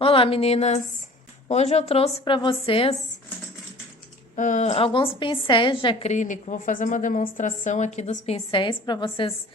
Olá, meninas! Hoje eu trouxe para vocês alguns pincéis de acrílico. Vou fazer uma demonstração aqui dos pincéis para vocês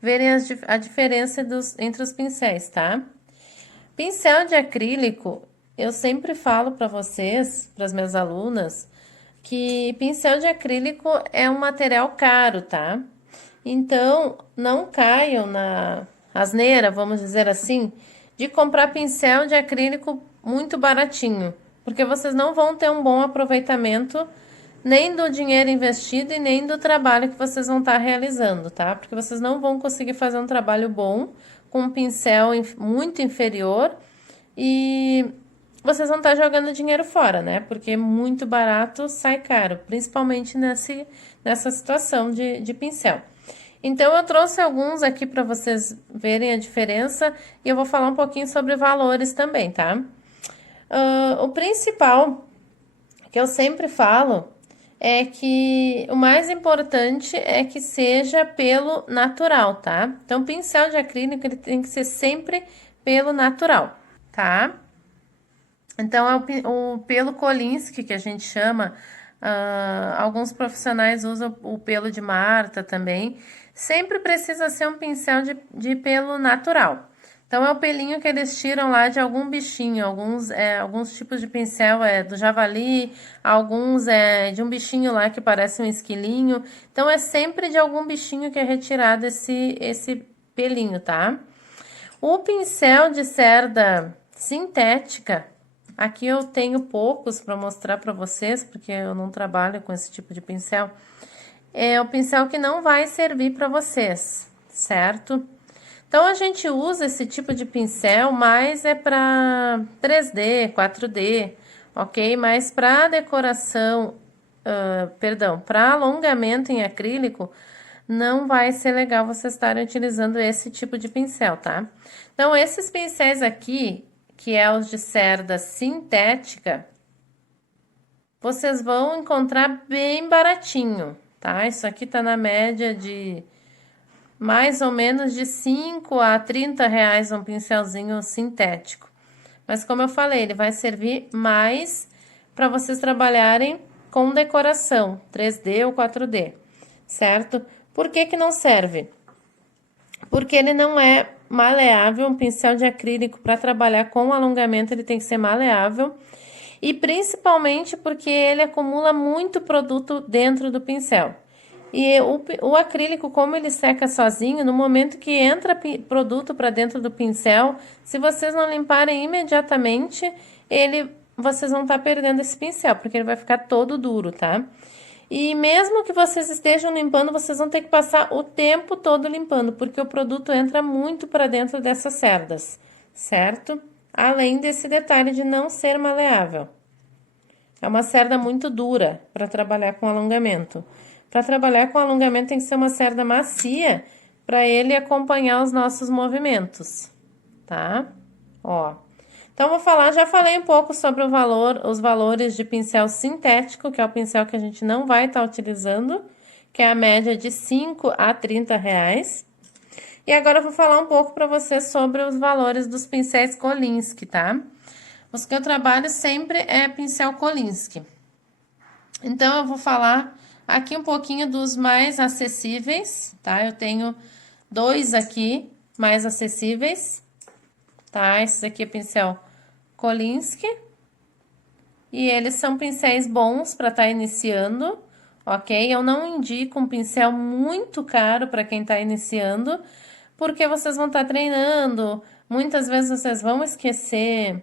verem a diferença entre os pincéis, tá? Pincel de acrílico, eu sempre falo para vocês, para as minhas alunas, que pincel de acrílico é um material caro, tá? Então, não caiam na asneira, vamos dizer assim, de comprar pincel de acrílico muito baratinho, porque vocês não vão ter um bom aproveitamento nem do dinheiro investido e nem do trabalho que vocês vão estar realizando, tá? Porque vocês não vão conseguir fazer um trabalho bom com um pincel muito inferior e vocês vão estar jogando dinheiro fora, né? Porque muito barato sai caro, principalmente nessa situação de pincel. Então, eu trouxe alguns aqui para vocês verem a diferença e eu vou falar um pouquinho sobre valores também, tá? O principal que eu sempre falo é que o mais importante é que seja pelo natural, tá? Então, pincel de acrílico ele tem que ser sempre pelo natural, tá? Então, é o pelo Kolinsky que a gente chama. Alguns profissionais usam o pelo de Marta também. Sempre precisa ser um pincel de pelo natural. Então, é o pelinho que eles tiram lá de algum bichinho. Alguns tipos de pincel é do javali, alguns é de um bichinho lá que parece um esquilinho. Então, é sempre de algum bichinho que é retirado esse pelinho, tá? O pincel de cerda sintética, aqui eu tenho poucos para mostrar para vocês, porque eu não trabalho com esse tipo de pincel. É o pincel que não vai servir para vocês, certo? Então, a gente usa esse tipo de pincel, mas é para 3D, 4D, ok? Mas para decoração, perdão, para alongamento em acrílico, não vai ser legal vocês estarem utilizando esse tipo de pincel, tá? Então, esses pincéis aqui, que é os de cerda sintética, vocês vão encontrar bem baratinho, tá? Isso aqui tá na média de mais ou menos de 5 a 30 reais um pincelzinho sintético. Mas como eu falei, ele vai servir mais para vocês trabalharem com decoração, 3D ou 4D, certo? Por que que não serve? Porque ele não é maleável, um pincel de acrílico para trabalhar com alongamento, ele tem que ser maleável. E principalmente porque ele acumula muito produto dentro do pincel. E o acrílico, como ele seca sozinho, no momento que entra produto para dentro do pincel, se vocês não limparem imediatamente, vocês vão estar perdendo esse pincel, porque ele vai ficar todo duro, tá? E mesmo que vocês estejam limpando, vocês vão ter que passar o tempo todo limpando, porque o produto entra muito para dentro dessas cerdas, certo? Além desse detalhe de não ser maleável. É uma cerda muito dura para trabalhar com alongamento. Para trabalhar com alongamento tem que ser uma cerda macia para ele acompanhar os nossos movimentos, tá? Ó. Então, já falei um pouco sobre os valores de pincel sintético, que é o pincel que a gente não vai estar utilizando, que é a média de 5 a 30 reais. E agora eu vou falar um pouco para vocês sobre os valores dos pincéis Kolinsky, tá? Os que eu trabalho sempre é pincel Kolinsky. Então, eu vou falar aqui um pouquinho dos mais acessíveis, tá? Eu tenho dois aqui mais acessíveis, tá? Esse aqui é pincel Kolinsky. E eles são pincéis bons para estar iniciando, ok? Eu não indico um pincel muito caro para quem está iniciando, porque vocês vão estar treinando, muitas vezes vocês vão esquecer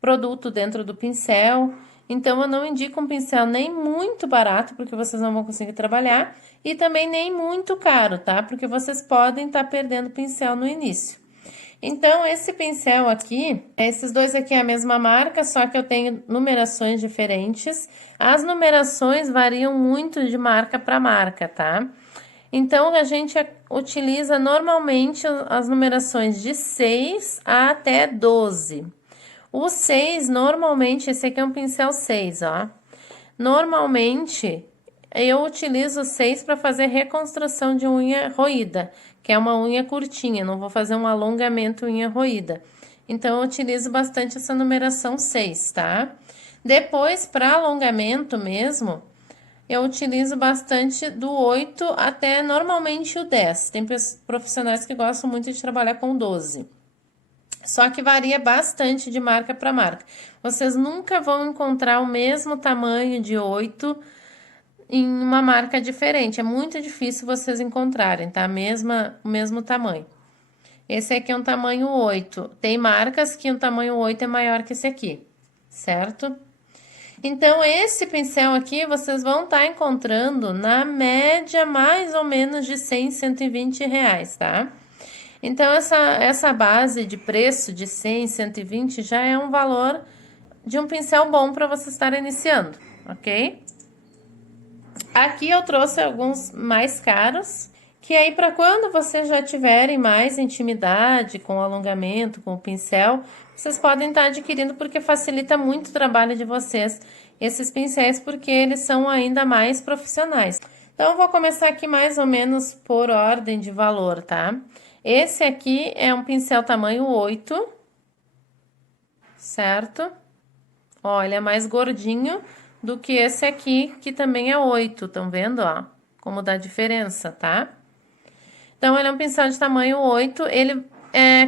produto dentro do pincel. Então, eu não indico um pincel nem muito barato, porque vocês não vão conseguir trabalhar, e também nem muito caro, tá? Porque vocês podem estar perdendo pincel no início. Então, esse pincel aqui, esses dois aqui é a mesma marca, só que eu tenho numerações diferentes. As numerações variam muito de marca para marca, tá? Então, a gente utiliza normalmente as numerações de 6 até 12. O 6, normalmente, esse aqui é um pincel 6, ó. Normalmente, eu utilizo 6 para fazer reconstrução de unha roída, que é uma unha curtinha, não vou fazer um alongamento unha roída. Então, eu utilizo bastante essa numeração 6, tá? Depois, para alongamento mesmo, eu utilizo bastante do 8 até normalmente o 10. Tem profissionais que gostam muito de trabalhar com 12. Só que varia bastante de marca para marca. Vocês nunca vão encontrar o mesmo tamanho de 8 em uma marca diferente. É muito difícil vocês encontrarem, tá? O mesmo tamanho. Esse aqui é um tamanho 8. Tem marcas que o tamanho 8 é maior que esse aqui, certo? Então, esse pincel aqui, vocês vão estar encontrando na média mais ou menos de 100, 120 reais, tá? Então, essa base de preço de 100, 120 já é um valor de um pincel bom para você estar iniciando, ok? Aqui eu trouxe alguns mais caros, que aí para quando vocês já tiverem mais intimidade com o alongamento, com o pincel, vocês podem estar adquirindo porque facilita muito o trabalho de vocês, esses pincéis, porque eles são ainda mais profissionais. Então, eu vou começar aqui mais ou menos por ordem de valor, tá? Esse aqui é um pincel tamanho 8, certo? Ó, ele é mais gordinho do que esse aqui, que também é 8, estão vendo, ó? Como dá diferença, tá? Então, ele é um pincel de tamanho 8, ele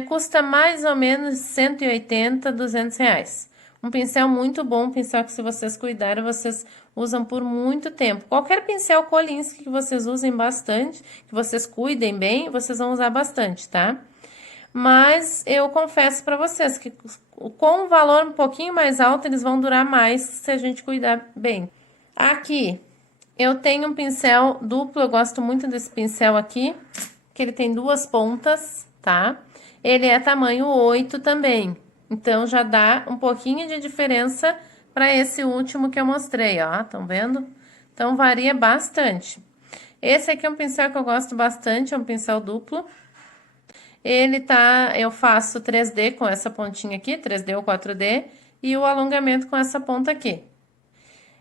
custa mais ou menos 180, 200 reais. Um pincel muito bom, um pincel que se vocês cuidarem, vocês usam por muito tempo. Qualquer pincel Kolinsky que vocês usem bastante, que vocês cuidem bem, vocês vão usar bastante, tá? Mas eu confesso para vocês que com um valor um pouquinho mais alto, eles vão durar mais se a gente cuidar bem. Aqui, eu tenho um pincel duplo, eu gosto muito desse pincel aqui, que ele tem duas pontas, tá? Ele é tamanho 8 também, então já dá um pouquinho de diferença para esse último que eu mostrei, ó, estão vendo? Então varia bastante. Esse aqui é um pincel que eu gosto bastante, é um pincel duplo. Eu faço 3D com essa pontinha aqui, 3D ou 4D, e o alongamento com essa ponta aqui.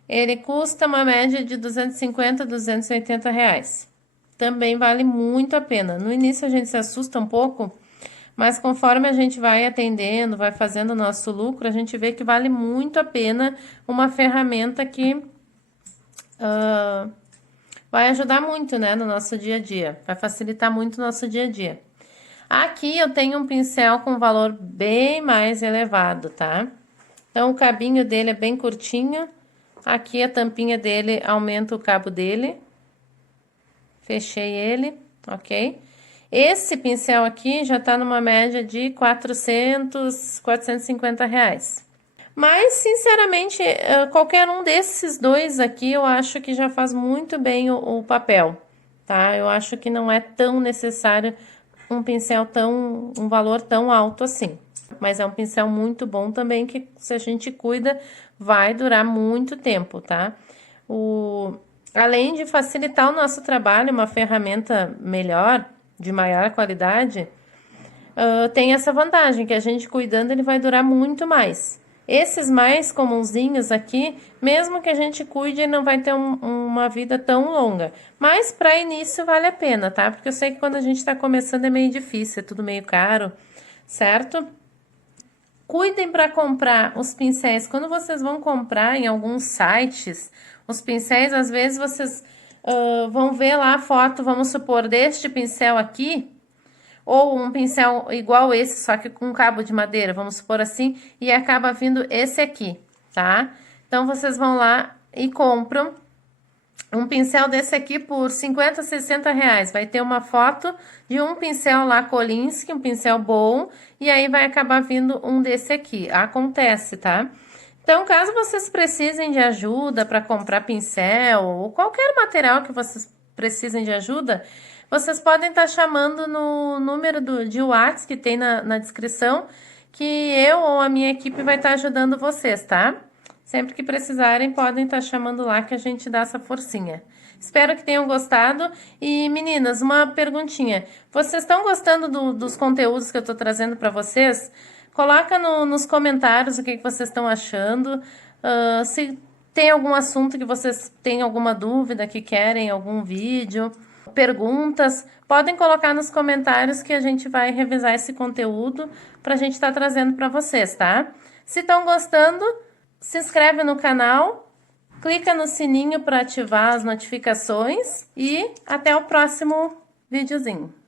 Ele custa uma média de 250, 280 reais. Também vale muito a pena. No início a gente se assusta um pouco, mas conforme a gente vai atendendo, vai fazendo o nosso lucro, a gente vê que vale muito a pena uma ferramenta que vai ajudar muito, né, no nosso dia a dia. Vai facilitar muito o nosso dia a dia. Aqui eu tenho um pincel com valor bem mais elevado, tá? Então, o cabinho dele é bem curtinho. Aqui a tampinha dele aumenta o cabo dele. Fechei ele, ok? Esse pincel aqui já tá numa média de 400, 450 reais. Mas, sinceramente, qualquer um desses dois aqui eu acho que já faz muito bem o papel, tá? Eu acho que não é tão necessário um pincel um valor tão alto assim. Mas é um pincel muito bom também, que se a gente cuida, vai durar muito tempo, tá? Além de facilitar o nosso trabalho, uma ferramenta melhor, de maior qualidade, tem essa vantagem, que a gente cuidando, ele vai durar muito mais. Esses mais comunzinhos aqui, mesmo que a gente cuide, ele não vai ter uma vida tão longa. Mas para início vale a pena, tá? Porque eu sei que quando a gente tá começando é meio difícil, é tudo meio caro, certo? Cuidem para comprar os pincéis. Quando vocês vão comprar em alguns sites, os pincéis, às vezes vocês vão ver lá a foto, vamos supor, deste pincel aqui, ou um pincel igual esse, só que com cabo de madeira, vamos supor assim, e acaba vindo esse aqui, tá? Então, vocês vão lá e compram um pincel desse aqui por 50, 60 reais. Vai ter uma foto de um pincel lá Kolinsky, um pincel bom, e aí vai acabar vindo um desse aqui. Acontece, tá? Então, caso vocês precisem de ajuda para comprar pincel ou qualquer material que vocês precisem de ajuda, vocês podem estar chamando no número de WhatsApp que tem na descrição, que eu ou a minha equipe vai estar ajudando vocês, tá? Sempre que precisarem, podem estar chamando lá que a gente dá essa forcinha. Espero que tenham gostado. E, meninas, uma perguntinha. Vocês estão gostando dos conteúdos que eu estou trazendo para vocês? Coloca nos comentários o que vocês estão achando. Se tem algum assunto que vocês têm alguma dúvida, que querem algum vídeo. perguntas, podem colocar nos comentários que a gente vai revisar esse conteúdo para a gente estar trazendo para vocês, tá? Se estão gostando, se inscreve no canal, clica no sininho para ativar as notificações e até o próximo videozinho.